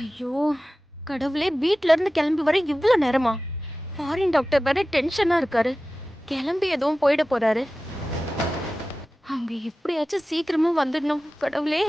ஐயோ கடவுளே, வீட்ல இருந்து கிளம்பி வர இவ்வளோ நேரமா? ஃபாரின் டாக்டர் வேற டென்ஷனா இருக்காரு. கிளம்பி எதுவும் போயிட போறாரு. அவங்க எப்படியாச்சும் சீக்கிரமா வந்துடணும் கடவுளே.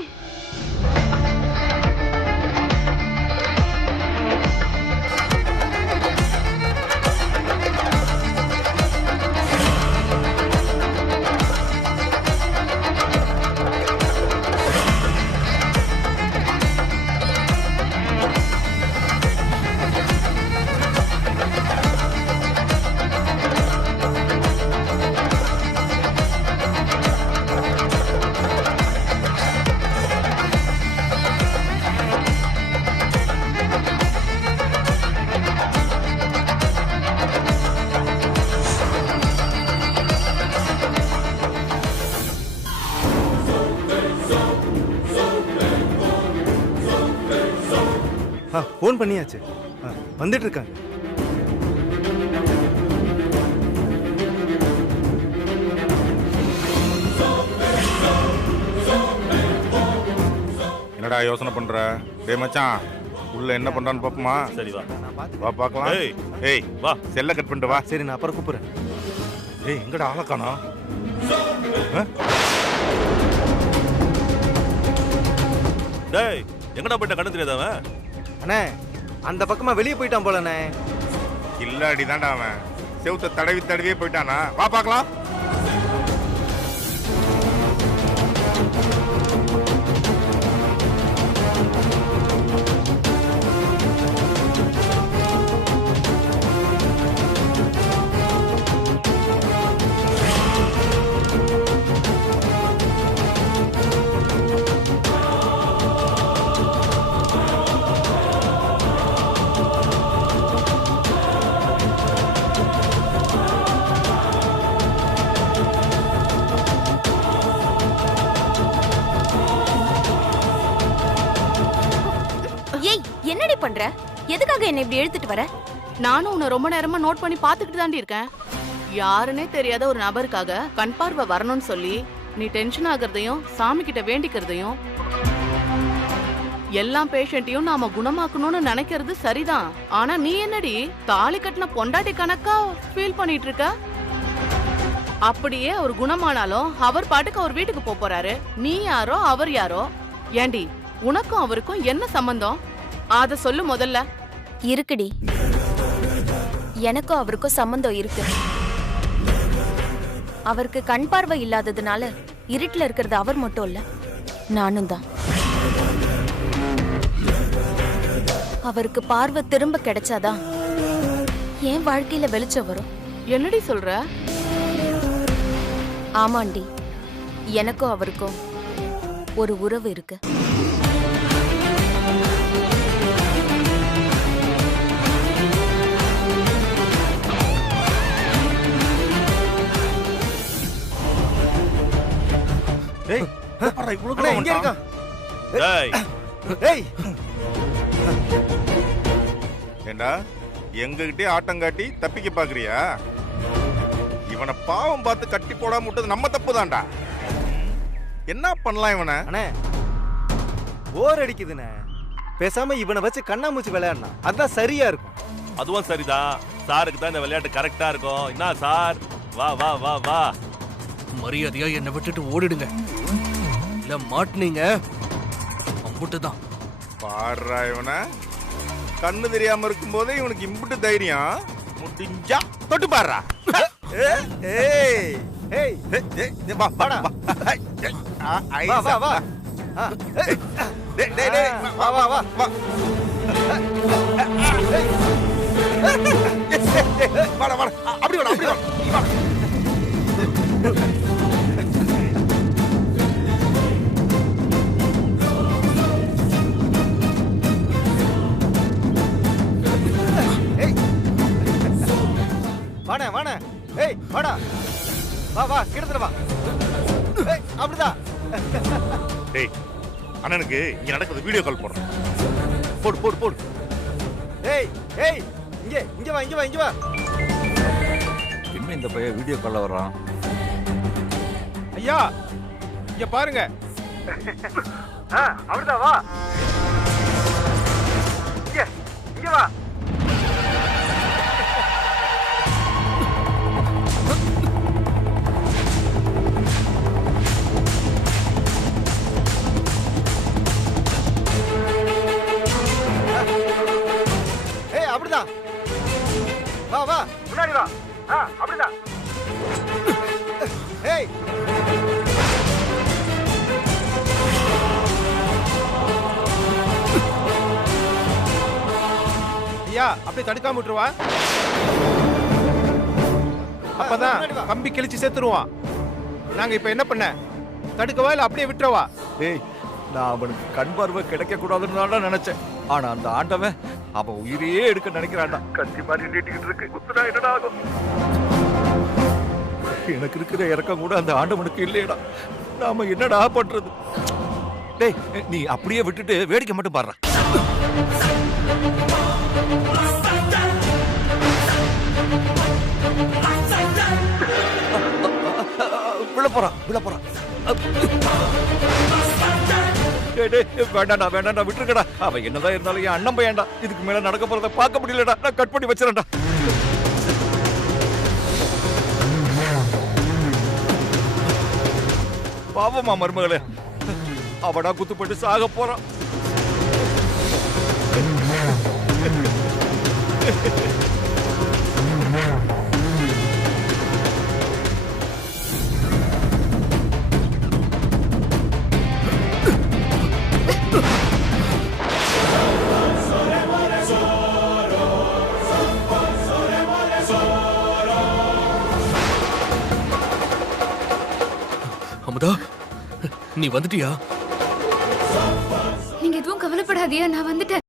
ஃபோன் பண்ணியாச்சு. வந்துட்டு இருக்காங்க. என்னடா யோசனை பண்ற? டேய் மச்சான், உள்ள என்ன பண்றான்னு பாப்போமா? சரி வா வா பார்க்கலாம். ஏய் வா, செல்ல கட் பண்ணிட்டு வா. சரி, நான் அப்புறம் கூப்பிடுறேன். ஏய் எங்கடா ஆள காணோம்? டேய் எங்கடா போயிட்ட? கண்ணு தெரியாதவன்? அண்ணே, அந்த பக்கமா வெளியே போயிட்டான் போலண்ணே. இல்லாடி தான்டா அவன். செவுத்த தடவி தடவியே போயிட்டானா? வா பார்க்கலாம். என்னடி பண்ற? எதுக்காக என்ன இப்படி இழுத்துட்டு வர? நானும் உன்னை ரொம்ப நேரமா நோட் பண்ணி பாத்துக்கிட்டு தாண்டி இருக்கேன். யாருன்னே தெரியாத ஒரு நபருக்காக கண் பார்வை வரணும்னு சொல்லி நீ டென்ஷன் ஆகுறதையும் சாமி கிட்ட வேண்டிக்கிறதையும், எல்லா பேஷண்ட்டையும் நாம குணமாக்கணும்னு நினைக்கிறது சரிதான். ஆனா நீ என்னடி தாலி கட்டின பொண்டாட்டி கணக்கா ஃபீல் பண்ணிட்டு இருக்க? அப்படியே அவர் குணமானாலும் அவர் பாட்டுக்கு அவர் வீட்டுக்கு போறாரு. நீ யாரோ அவர் யாரோ? ஏண்டி உனக்கும் அவருக்கும் என்ன சம்பந்தம்? அத சொல்லு முதல்ல. இருக்குடி, எனக்கும் அவருக்கும் சம்பந்தம் இருக்கு. அவருக்கு கண் பார்வை இல்லாததுனால இருட்டுல இருக்கிறது அவர் மட்டும் இல்ல, நானும் தான். அவருக்கு பார்வை திரும்ப கிடைச்சாதான் என் வாழ்க்கையில வெளிச்சம் வரும். என்னடி சொல்ற? ஆமாண்டி, எனக்கும் அவருக்கும் ஒரு உறவு இருக்கு. ஏய் பாப்பா, இவ்வளவு தூரம் இங்க வந்துட்டான். இருக்கான். டேய் ஏய், ஏண்டா எங்ககிட்டே ஆட்டம் காட்டி தப்பிக்க பாக்குறியா? இவனை பாவம் பார்த்து கட்டி போடாம விட்டது நம்ம தப்பு தான்டா. என்ன பண்ணலாம் இவனை? அண்ணே, போர் அடிக்குதுண்ணே. பேசாம இவனை வச்சு கண்ணாமூச்சி விளையாடலாம், அதான் சரியா இருக்கும். அதுவும் சரிதான். சாருக்கு தான் இந்த விளையாட்டு கரெக்டா இருக்கும். என்ன சார்? வா வா வா வா. மரியாதையா என்னை விட்டுட்டு ஓடிடுங்க, இல்ல மாட்டினீங்க அம்புட்டுதான். பாடுறா இவனை. கண்ணு தெரியாம இருக்கும் போதே இவனுக்கு இம்புட்டு தைரியம். முடிஞ்சா தொட்டு பாடுறா. ஏய் ஏய், வா வாடா. வா வா வா. வா வா வா வா. வாடா வாடா, அப்படி வாடா, அப்படி வாடா. வாணே வாணே, ஏய் வாடா, வா வா, கிடத்துற வா. ஏய் அப்படிதான். டேய் அண்ணனுக்கு இங்க நடக்குது, வீடியோ கால் போடுறேன். போடு போடு போடு. ஏய் ஏய், இங்க இங்க வா, இங்க வா, இங்க வா. என்ன இந்த பையன் வீடியோ கால்ல வர்றான்? ஐயா இங்க பாருங்க. அப்படிதான் வா. முன்னாடி வா. ஏய் அப்படிதான். வா வா முன்னாடி வா. அப்படிதான். ஏய் ஐயா அப்படியே தடுக்காம விட்டுருவா. அப்பதான் கம்பி கிழிச்சு சேர்த்துருவான். நாங்க இப்ப என்ன பண்ண? தடுக்கவா இல்ல அப்படியே விட்டுறவா? டேய், நான் அவனுக்கு கண் பார்வை கிடைக்க கூடாதுன்னு தான் நினைச்சேன். ஆனா அந்த ஆண்டவன் அவன் உயிரையே எடுக்க நினைக்கிறான்டா. கத்தி மாதிரி நீட்டிக்கிட்டு இருக்கு. குத்துனா என்னடா ஆகும்? எனக்கு இருக்கிற இறக்கம் கூட அந்த ஆண்டவனுக்கு இல்லையடா. நாம என்னடா பண்றது? டேய், நீ அப்படியே விட்டுட்டு வேடிக்கை மட்டும் பாடுற. விழப்போறான். வேண்டாண்டா விட்டுருக்கடா. அவன் என்னதான் இருந்தாலும் என் அண்ணன் பையன்டா. இதுக்கு மேல நடக்க போறத பார்க்க முடியலடா. நான் கட் பண்ணி வச்சிரேன்டா. பாவமா மருமகளே, அவடா குத்துப்பட்டு சாக போறான். அமுதா, நீ வந்துட்டியா? நீங்க எதுவும் கவலைப்படாதீங்க, நான் வந்துட்டேன்.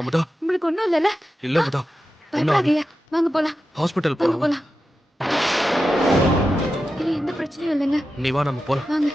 அமுதா, உங்களுக்கு ஒண்ணும் இல்லைல்ல? இல்ல அமுதா, பயப்படாதீங்க, வாங்க போலாம். ஹாஸ்பிட்டல் வாங்க போலாம். போலாம். இனி எந்த பிரச்சனையும் இல்லைங்க. நீ வா, நம்ம போலாம். வாங்க.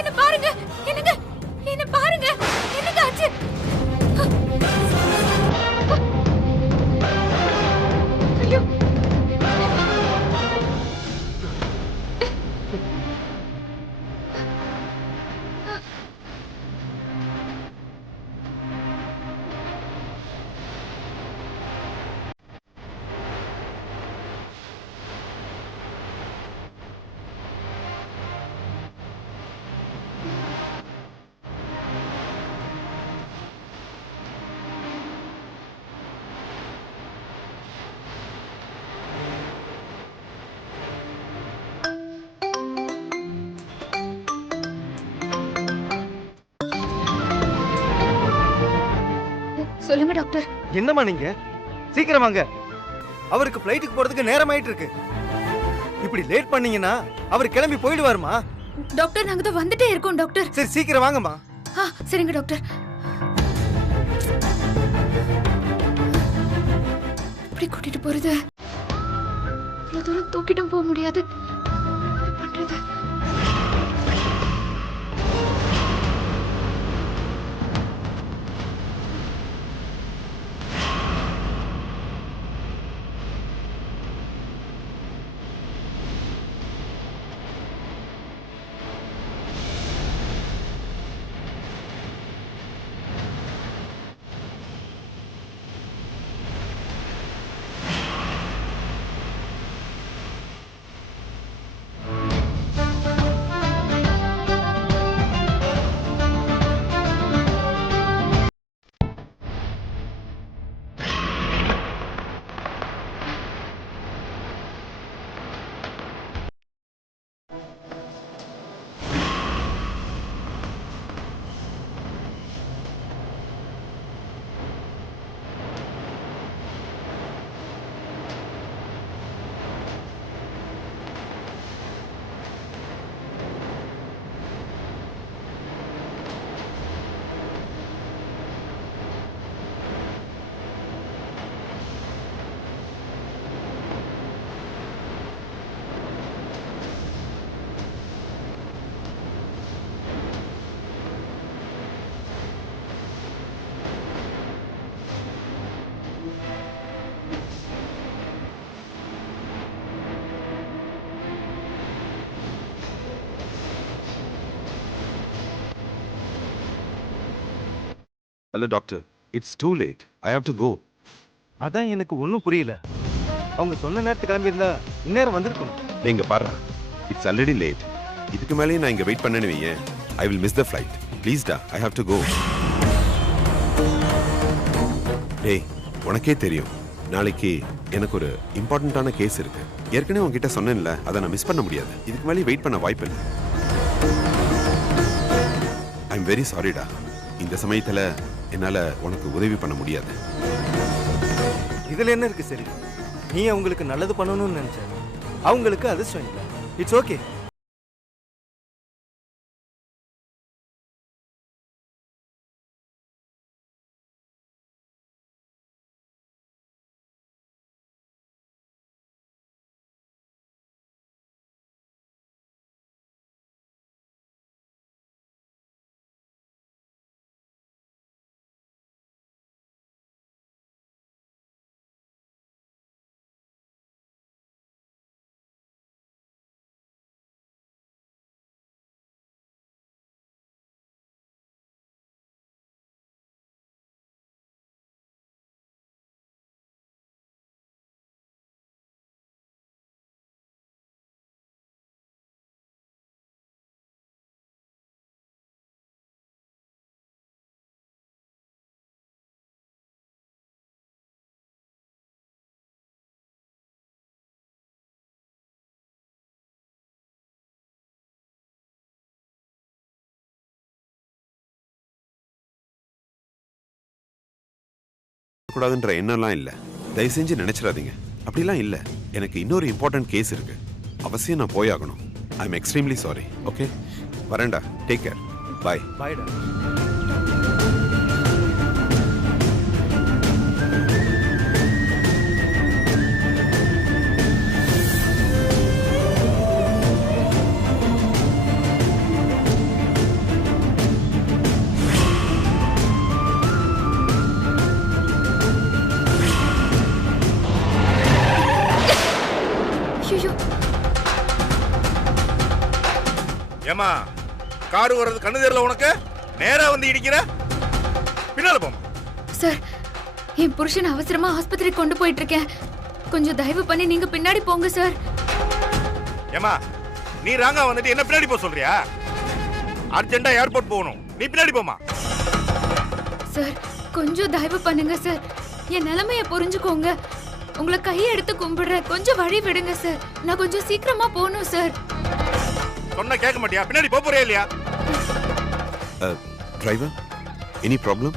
என்ன பாருங்க, என்ன பாருங்க, என்னங்க ஆச்சு? ஐயோ, சொல்லுங்க டாக்டர். என்னம்மா நீங்க? சீக்கிரம் வாங்க. அவருக்கு ஃப்ளைட்டுக்கு போறதுக்கு நேரம் ஆயிட்டு இருக்கு. இப்படி லேட் பண்ணீங்கன்னா அவர் கிளம்பி போயிடுவாருமா. டாக்டர், நாங்க தான் வந்துட்டே இருக்கோம் டாக்டர். சரி சீக்கிரம் வாங்கம்மா. சரிங்க டாக்டர். எப்படி கூட்டிட்டு போறது? இவ்வளவு தூரம் தூக்கிட்டும் போக முடியாது. என்ன பண்றது? Hello doctor, it's too late. I have to go. அதான் எனக்கு ஒன்றும் புரியல. அவங்க சொன்ன நேரத்துக்கு கிளம்பியிருந்தா இந்நேரம் வந்திருக்கணும். நீங்க பாரு, இட்ஸ் ஆல்ரெடி லேட். இதுக்கு மேலேயே நான் இங்க வெயிட் பண்ணேன்னு வையேன், I will miss the flight. Please டா, ஐ ஹேவ் டு கோ. டேய், உனக்கே தெரியும் நாளைக்கு எனக்கு ஒரு இம்பார்ட்டன்ட்டான கேஸ் இருக்கு. ஏற்கனவே உங்ககிட்ட சொன்னேன்ல, அதை நான் மிஸ் பண்ண முடியாது. இதுக்கு மேலே வெயிட் பண்ண வாய்ப்பு இல்லை. ஐ எம் வெரி சாரிடா. இந்த சமயத்துல என்னால உனக்கு உதவி பண்ண முடியாது. இதுல என்ன இருக்கு சரி? நீ அவங்களுக்கு நல்லது பண்ணணும்னு நினைச்ச, அவங்களுக்கு அதிர்ஷ்டம் இல்லை. It's okay. கூடாதுன்ற எண்ணம்லாம் இல்லை. தயவு செஞ்சு நினைச்சிடாதீங்க. அப்படிலாம் இல்லை. எனக்கு இன்னொரு இம்பார்ட்டன்ட் கேஸ் இருக்கு. அவசியம் நான் போயாகணும். I am extremely sorry. Okay, வரேன்டா. Take care. பாய். பாய்டா. ஏமா, கார் வர்றது கண்ணு தெரியல உனக்கு? நேரா வந்து இடிக்கிற. பின்னால போமா. சார், என் புருஷன் அவசரமா ஆஸ்பத்திரி கொண்டு போயிட்டு இருக்கேன். கொஞ்சம் தயவு பண்ணி நீங்க பின்னாடி போங்க சார். ஏமா, நீ ராங்கா வந்துட்டு என்ன பின்னாடி போக சொல்றியா? அர்ஜென்ட்டா ஏர்போர்ட் போகணும். நீ பின்னாடி போமா. சார், கொஞ்சம் தயவு பண்ணுங்க சார். என் நிலைமைய புரிஞ்சுக்கோங்க. உங்களை கையை எடுத்து கும்பிடுறேன். கொஞ்சம் வழி விடுங்க சார். நான் கொஞ்சம் சீக்கிரமா போகணும் சார். சொன்னா கேட்க மாட்டியா? பின்னாடி போறியா இல்லையா? Driver, any problem?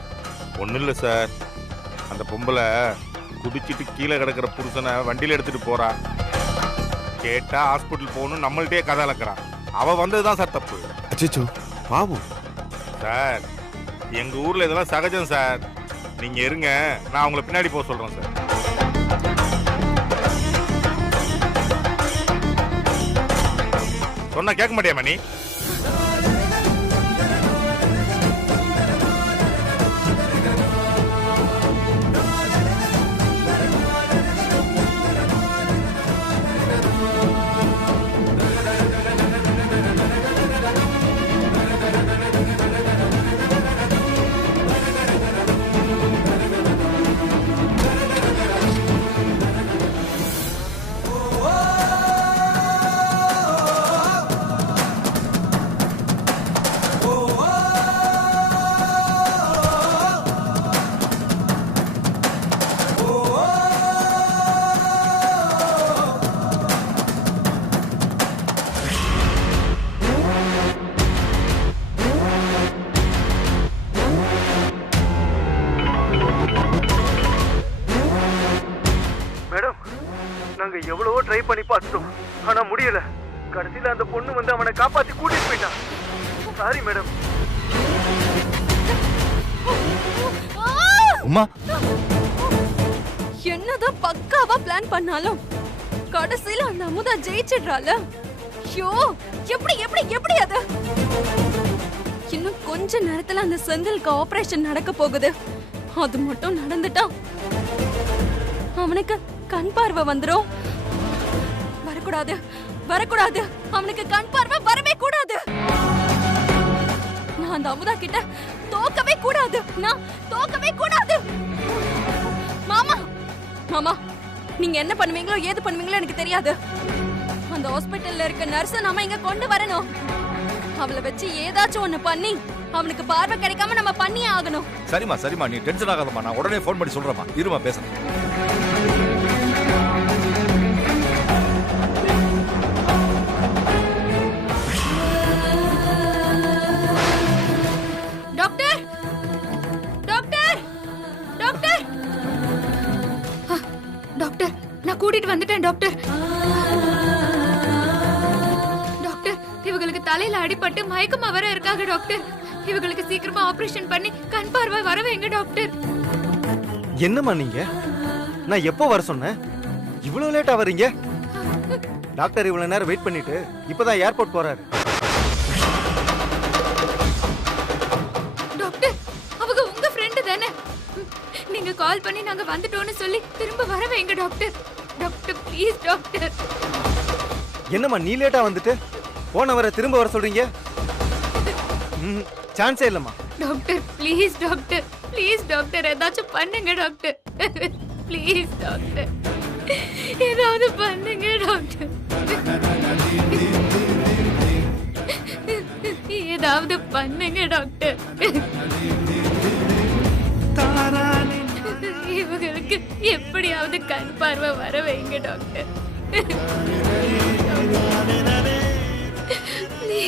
ஒன்றும் இல்லை சார். அந்த பொம்பளை குடிச்சிட்டு கீழே கிடக்கிற புருஷனை வண்டியில் எடுத்துட்டு போறா. கேட்டா ஹாஸ்பிட்டல் போகணும் நம்மள்ட்டே கதை அளக்குறான். அவ வந்ததுதான் சார் தப்பு. அச்சோ, பாவம் சார். எங்க ஊர்ல இதெல்லாம் சகஜம் சார். நீங்க இருங்க, நான் உங்களை பின்னாடி போக சொல்றேன் சார். சொன்னா கேட்க மாட்டியா மணி? எவ்வளவோ ட்ரை பண்ணி பார்த்தோம், ஆனா முடியல. கடைசியில அந்த பொண்ணு வந்து அவனை காப்பாத்தி கூட்டிட்டு போயிட்டான். Sorry madam. உமா, என்னதான் பக்காவா பிளான் பண்ணாலும் கடைசியில அந்த அமுதா ஜெயிச்சிடுறால. ஐயோ, எப்படி எப்படி எப்படி அது? இன்னும் கொஞ்ச நேரத்துல அந்த செந்திலுக்கு ஆபரேஷன் நடக்க போகுது. அது மட்டும் நடந்துட்டா அவனுக்கு கண் பார்வை வந்துரும். வரக்கூடாது, வரக்கூடாது. அவனுக்கு கண் பார்வை வரவே கூடாது. நான் அந்த அமுதா கிட்ட தோக்கவே கூடாது. நான் தோக்கவே கூடாது. மாமா மாமா, நீங்க என்ன பண்ணுவீங்களோ ஏது பண்ணுவீங்களோ எனக்கு தெரியாது. அந்த ஹாஸ்பிட்டல்ல இருக்க நர்ஸ நாம இங்க கொண்டு வரணும். அவளை வச்சு ஏதாச்சும் ஒண்ணு பண்ணி அவனுக்கு பார்வை கிடைக்காம நம்ம பண்ணியே ஆகணும். சரிம்மா சரிம்மா, நீ டென்ஷன் ஆகாதம்மா. நான் உடனே ஃபோன் பண்ணி சொல்றேம்மா. இருமா பேசுறேன். டாக்டர் டாக்டர் டாக்டர் டாக்டர், நான் கூட்டிட்டு வந்துட்டேன் டாக்டர். டாக்டர், இவங்களுக்கு தலையில அடிபட்டு மயக்கமா வர இருக்காங்க டாக்டர். இவங்களுக்கு சீக்கிரமா ஆபரேஷன் பண்ணி கண் பார்வை வர வைங்க டாக்டர். என்னம்மா நீங்க? நான் எப்போ வர சொன்னேன்? இவ்வளவு லேட்டா வரீங்க? டாக்டர் இவ்வளவு நேரம் வெயிட் பண்ணிட்டு இப்பதான் ஏர்போர்ட் போறாரு. டாக்டர், அவங்க உங்க ஃப்ரெண்ட் தானே? நீங்க கால் பண்ணி நாங்க வந்துட்டோம்னு சொல்லி திரும்ப வர வைங்க டாக்டர். Doctor please doctor. என்னம்மா நீ லேட்டா வந்துட்டு போனவரை திரும்ப வர சொல்றீங்க? சான்ஸே இல்லம்மா. Doctor please doctor, please doctor, ஏதாச்சும் பண்ணுங்க டாக்டர். ப்ளீஸ் டாக்டர், ஏதாவது பண்ணுங்க டாக்டர். ஏதாவது பண்ணுங்க டாக்டர். இவங்களுக்கு எப்படியாவது கண் பார்வை வர வைங்க டாக்டர். நீ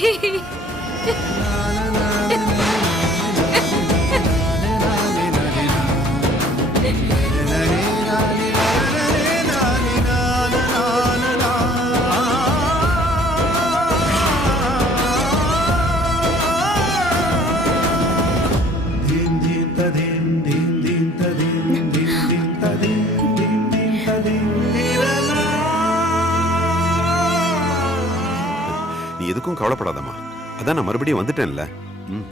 எதுக்கும் கவலைப்படாதம்மா. அதான் நான் மறுபடியும் வந்துட்டேன்ல. ம்